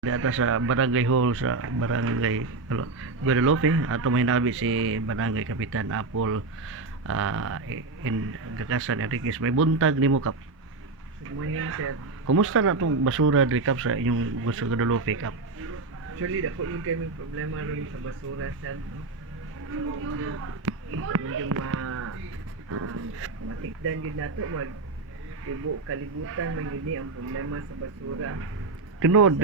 Data sa Barangay Hall sa Barangay Guadalupe ato may nabi si Barangay Kapitan Apple in Gagasan Enriquez. May buntag nimo kap. Good morning, sir. Kumusta na tong basura diri kap sa inyong sa Guadalupe kap? Actually, dako yung kaming problema ron sa basura, sir. No? Medyo matikdan yun nato, kalibutan, man yun ang problema sa basura. Tinuod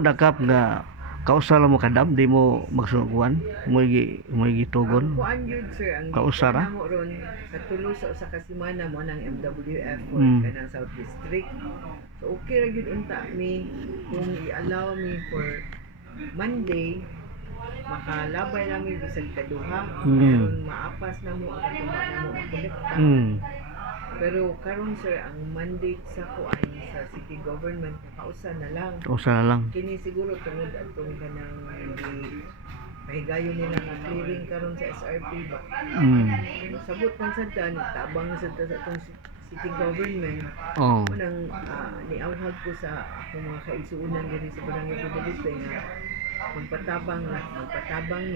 na kap nga kausala mo kadam di mo magsukuan mo gitugon Kuan yun, sir, ang kausara mo ron katulo sa usa ka semana mo ng MWF or kanang South District. So okay ra gyud unta mi kung i-allow mi for Monday makalabay namin bisag kaduha karon maapas na mo ang tuma na mo ang kolekta. Pero karon, sir, ang mandate sa kuan sa city government kausa na lang. Kini siguro tungod atong kanang pahigayon nila nga clearing karon sa SRP ba. Sabot man sad ta tabang sad ta sa atong city government. Unang niawhag ko sa akong mga kaigsuonan diri sa Barangay Guadalupe nga magpatabang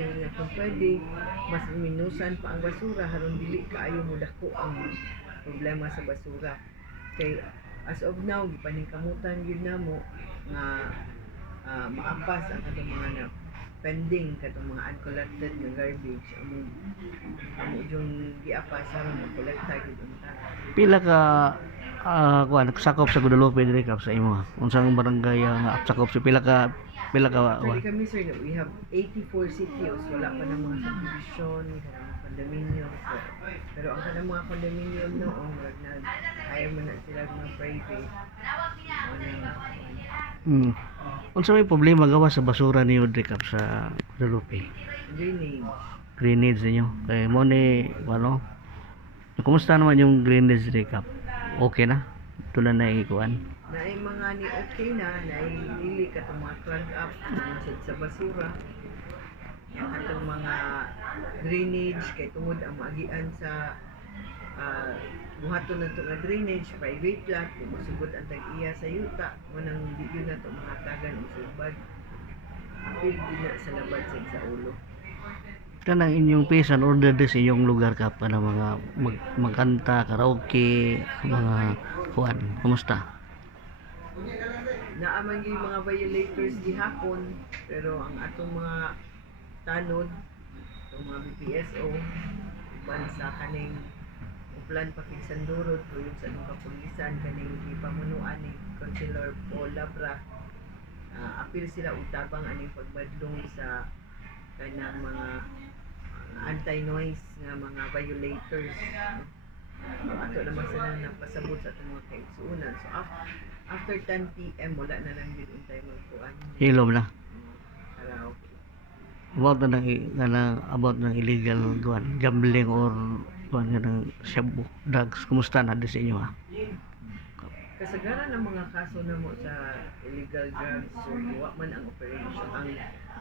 ni nga kung pwede mas minusan pa ang basura haron dili kaayo mo dako ang problema sa basura. Kay as of now gipaningkamutan gyud namo nga maapas ang atong mga pending katong mga uncollected nga garbage amo yung giapas aron makolekta gyud unta. Pila ka kuan sakop sa Guadalupe diri kap sa imo? Unsang barangay nga sakop si pila ka kami, sir, we have 84 cities. Wala pa ng mga subdivision, condominium. Pero ang kanang mga condominium noong nag-hire mo na sila mga private. Unsa may problema gawa sa basura niyo diri kap sa Guadalupe? Drainage niyo. Kay mo ni kumusta naman yung drainage diri kap? Okay na? Tulan na ikuan? Naay mga ni okay na, naay dili ka itong mga clog up sa basura. Yung atong mga drainage, kay tungod ang maagian sa buhaton na ito nga drainage, private lot, kung masugod ang tag-iya sa yuta, munang video na ito mga tagan o subad. Apil din na sa labad sa ulo. Kanang inyong pesan order din sa inyong lugar kap na mga magkanta, karaoke, mga kuan. Kumusta? Naaman yung mga violators gihapon, pero ang atong mga tanod, itong mga BPSO, iban sa kaning uplan pakigsandurod, yung sa nung kapulisan, kaning ipamunuan ni Councilor Paul Labra, apil sila utabang aning pagbadlong sa kanang mga anti-noise nga mga violators. Ato naman sila napasabot sa itong mga kaigsuunan. So after 10 PM wala na lang din untay magkuan. Hilom na. Karaoke. About ng illegal gambling or ng shabu drugs. Kumusta na din sa inyo ha? Kasagaran ng mga kaso na mo sa illegal drugs or iwa man ang operation ang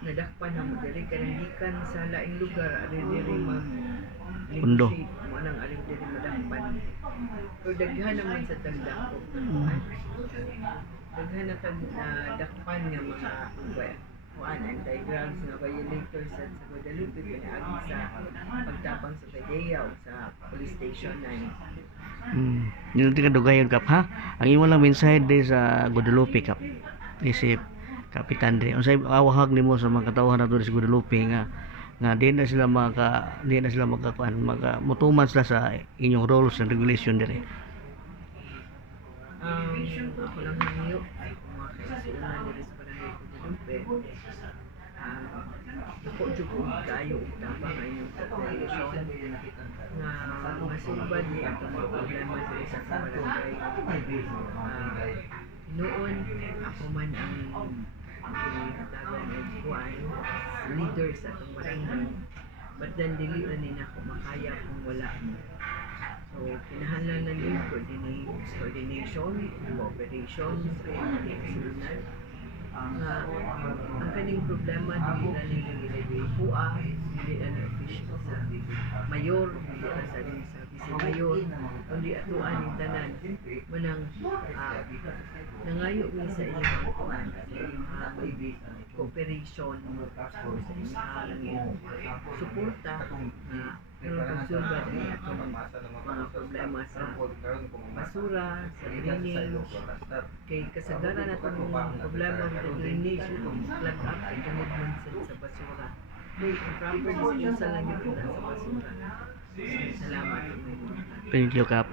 nadakpan na mo diri kanang sa laing lugar ari diri Pundo. mo nang ari diri madakpan. Pero daghan naman sa tagdako. Daghan na dakpan nga mga anti-drugs nga violators sa Guadalupe pinaagi sa pagtapang sa PDEA o sa police station 9. Yun ka dugayon kap ha. Ang imo lang mensahe di sa Guadalupe kap. Isip Kapitan Dre. Unsay awahag nimo sa mga katawhan nato sa Guadalupe nga di na sila makakuan mutuman sila sa inyong rules and regulation dire. Ako lang hangyo mga kaisunan diri sa Barangay Guadalupe. Ako jud ko kayo tabang inyong cooperation nga masubad ni ato mga problema diri sa barangay. Noon ako man ang tagang kuan leader sa atong barangay, but then dili na nina ako makaya kung wala mo. So kinahanglan na yung coordination, cooperation sa mga kaisunan. Ang kaning problema dili na ni PUA, dili na ni official sa mayor, dili na sa vice mayor, kundi atuan ng tanan manang nangayo mi sa ilang kuan cooperation sa inyong suporta na karon pagsulbad ay atong mga problema sa basura, sa drainage, kay kasagaran natong problema sa drainage kung clog up ay tungod man sa basura. Ang proper disposal lang yun na sa basura. Salamat. Thank you, Kap.